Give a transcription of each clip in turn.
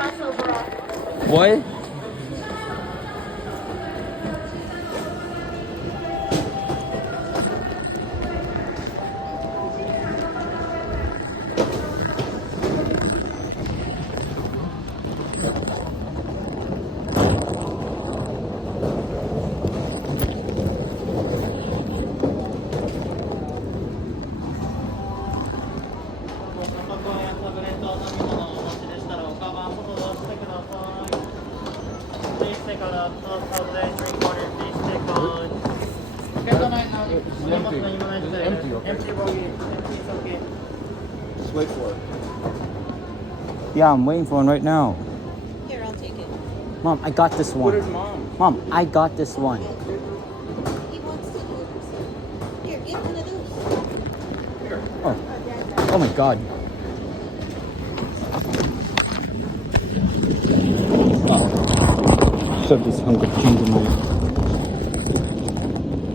What? Just wait for it. Yeah, I'm waiting for one right now. Here, I'll take it. Mom, I got this one. What is mom? Mom, I got this one. He wants to do this. Here, get one of those. Here. Oh. Oh my god. Oh. Shove this hunk of cheese in my...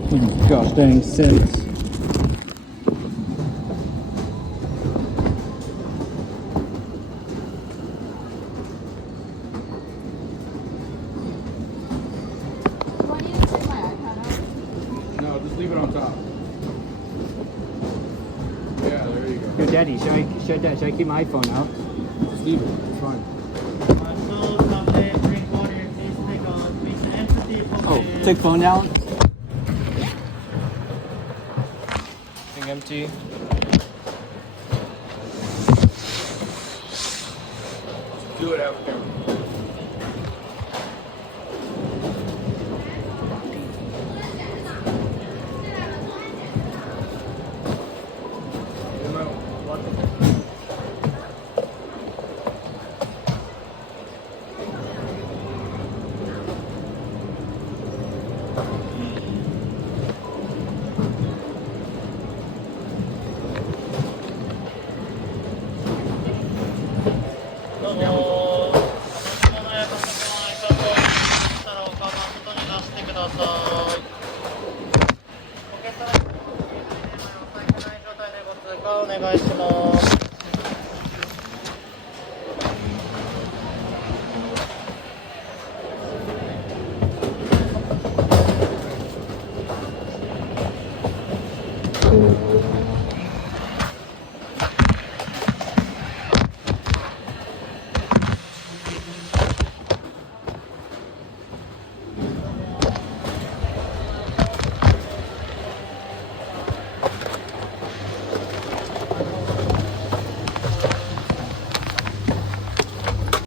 Oh my gosh, dang sense. No, just leave it on top. Yeah, there you go. Yo, Daddy, should I keep my iPhone out? Just leave it. It's fine. Oh, take phone out? Thing empty. Do it after. Oh.